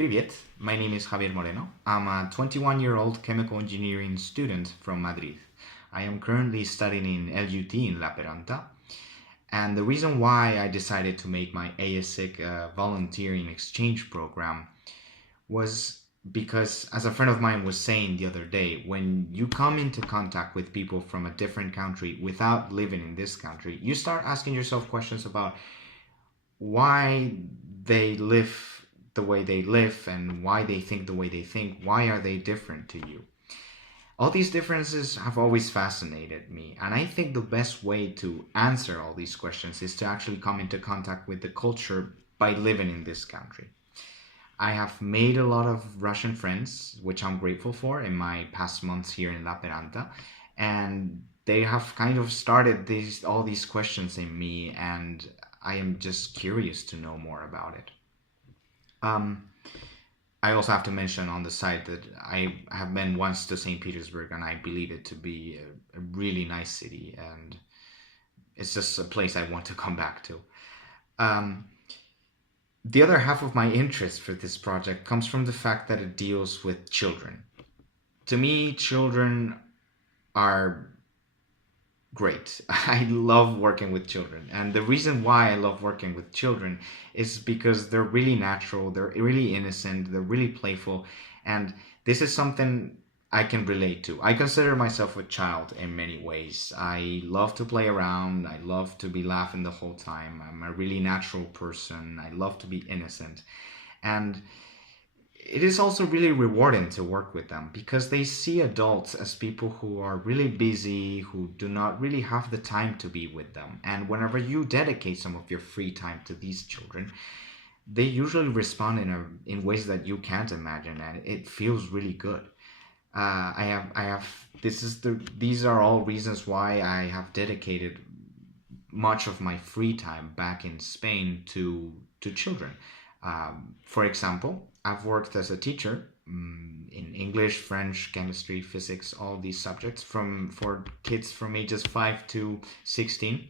Привет, my name is Javier Moreno. I'm a 21-year-old chemical engineering student from Madrid. I am currently studying in LUT in La Peranta. And the reason why I decided to make my ASIC volunteering exchange program was because, as a friend of mine was saying the other day, when you come into contact with people from a different country without living in this country, you start asking yourself questions about why they live the way they live and why they think the way they think. Why are they different to you? All these differences have always fascinated me, and I think the best way to answer all these questions is to actually come into contact with the culture by living in this country. I have made a lot of Russian friends, which I'm grateful for in my past months here in La Peranta, and they have kind of started all these questions in me, and I am just curious to know more about it. Um, I also have to mention on the side that I have been once to St. Petersburg, and I believe it to be a really nice city, and it's just a place I want to come back to. Um, the other half of my interest for this project comes from the fact that it deals with children. To me, children are great. I love working with children. And the reason why I love working with children is because they're really natural, they're really innocent, they're really playful. And this is something I can relate to. I consider myself a child in many ways. I love to play around, I love to be laughing the whole time. I'm a really natural person, I love to be innocent. And it is also really rewarding to work with them because they see adults as people who are really busy, who do not really have the time to be with them. And whenever you dedicate some of your free time to these children, they usually respond in ways that you can't imagine, and it feels really good. These are all reasons why I have dedicated much of my free time back in Spain to children. For example, I've worked as a teacher in English, French, chemistry, physics, all these subjects for kids from ages 5 to 16.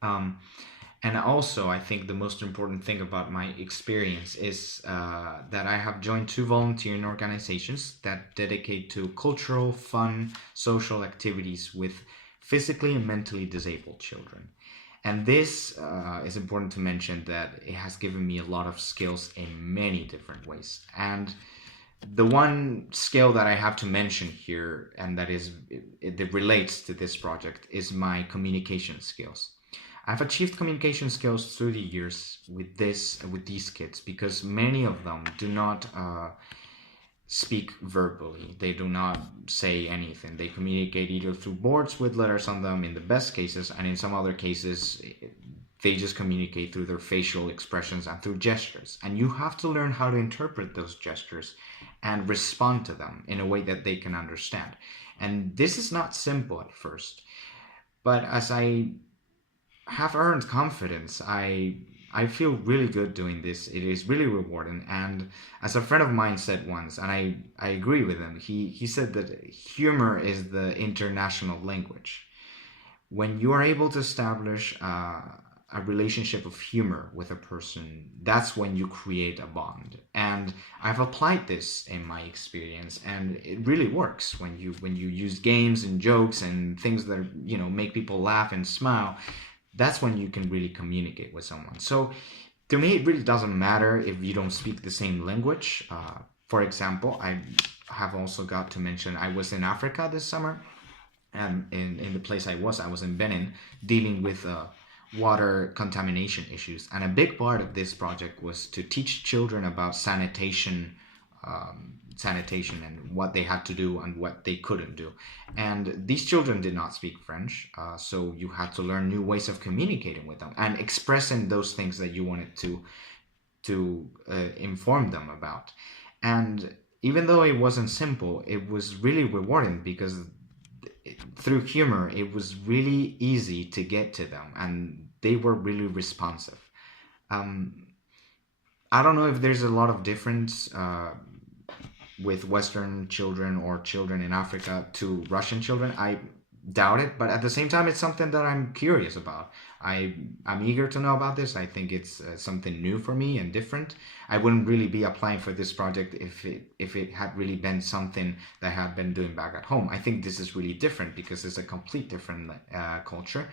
And also, I think the most important thing about my experience is that I have joined two volunteering organizations that dedicate to cultural, fun, social activities with physically and mentally disabled children. And this is important to mention that it has given me a lot of skills in many different ways. And the one skill that I have to mention here, and that relates to this project, is my communication skills. I've achieved communication skills through the years with these kids because many of them do not speak verbally. They do not say anything. They communicate either through boards with letters on them in the best cases, and in some other cases, they just communicate through their facial expressions and through gestures. And you have to learn how to interpret those gestures and respond to them in a way that they can understand. And this is not simple at first, but as I have earned confidence, I feel really good doing this. It is really rewarding. And as a friend of mine said once, and I agree with him, he said that humor is the international language. When you are able to establish a relationship of humor with a person, that's when you create a bond. And I've applied this in my experience, and it really works when you use games and jokes and things that make people laugh and smile. That's when you can really communicate with someone. So to me, it really doesn't matter if you don't speak the same language. For example, I have also got to mention I was in Africa this summer, and in the place I was in Benin, dealing with water contamination issues. And a big part of this project was to teach children about sanitation and what they had to do and what they couldn't do. And these children did not speak French, so you had to learn new ways of communicating with them and expressing those things that you wanted to inform them about. And even though it wasn't simple, it was really rewarding because through humor, it was really easy to get to them, and they were really responsive. I don't know if there's a lot of difference with Western children or children in Africa to Russian children. doubt it, but at the same time, it's something that I'm curious about. I'm eager to know about this. I think it's something new for me and different. I wouldn't really be applying for this project if it had really been something that I had been doing back at home. I think this is really different because it's a complete different culture,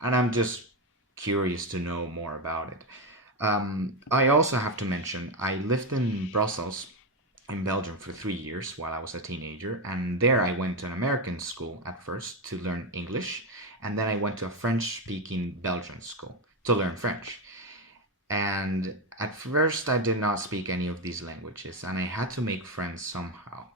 and I'm just curious to know more about it. I also have to mention I lived in Brussels in Belgium for 3 years while I was a teenager. And there I went to an American school at first to learn English. And then I went to a French speaking Belgian school to learn French. And at first I did not speak any of these languages and I had to make friends somehow.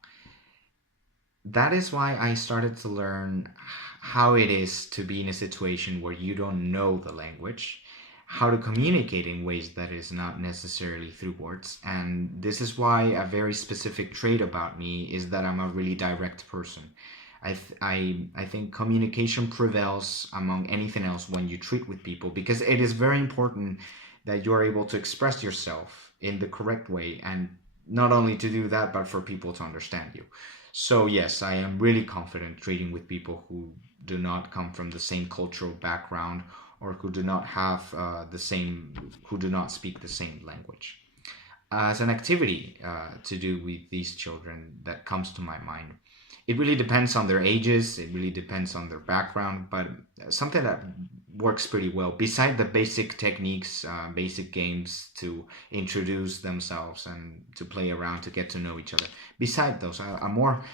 That is why I started to learn how it is to be in a situation where you don't know the language, how to communicate in ways that is not necessarily through words. And this is why a very specific trait about me is that I'm a really direct person. I think communication prevails among anything else when you treat with people, because it is very important that you are able to express yourself in the correct way, and not only to do that, but for people to understand you. So yes, I am really confident trading with people who do not come from the same cultural background, or who do not have who do not speak the same language. As an activity to do with these children that comes to my mind, it really depends on their ages, it really depends on their background, but something that works pretty well, beside the basic techniques, basic games to introduce themselves and to play around to get to know each other. Beside those, a more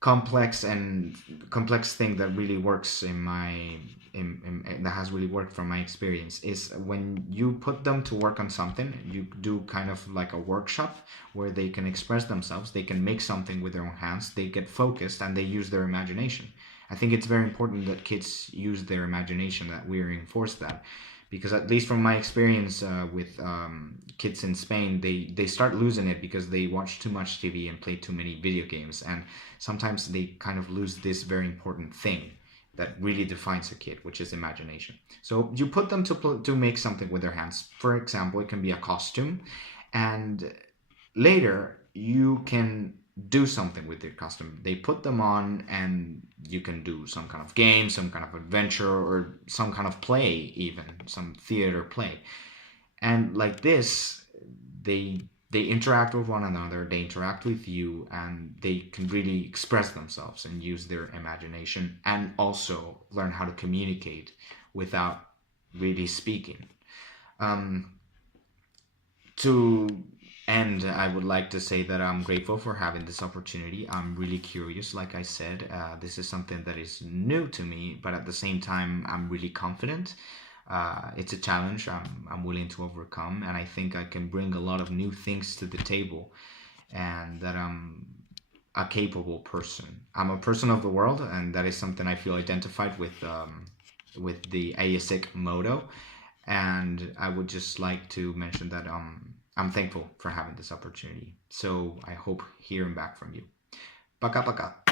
complex thing that really works that has really worked from my experience is when you put them to work on something. You do kind of like a workshop where they can express themselves, they can make something with their own hands, they get focused and they use their imagination. I think it's very important that kids use their imagination, that we reinforce that, because at least from my experience with kids in Spain, they start losing it because they watch too much TV and play too many video games, and sometimes they kind of lose this very important thing that really defines a kid, which is imagination. So you put them to make something with their hands. For example, it can be a costume, and later you can do something with their costume. They put them on and you can do some kind of game, some kind of adventure, or some kind of play, even some theater play. And like this, they interact with one another, they interact with you, and they can really express themselves and use their imagination, and also learn how to communicate without really speaking. To end, I would like to say that I'm grateful for having this opportunity. I'm really curious, like I said. This is something that is new to me, but at the same time, I'm really confident. It's a challenge I'm willing to overcome, and I think I can bring a lot of new things to the table, and that I'm a capable person. I'm a person of the world, and that is something I feel identified with the ASIC motto. And I would just like to mention that I'm thankful for having this opportunity. So I hope hearing back from you. Пока-пока.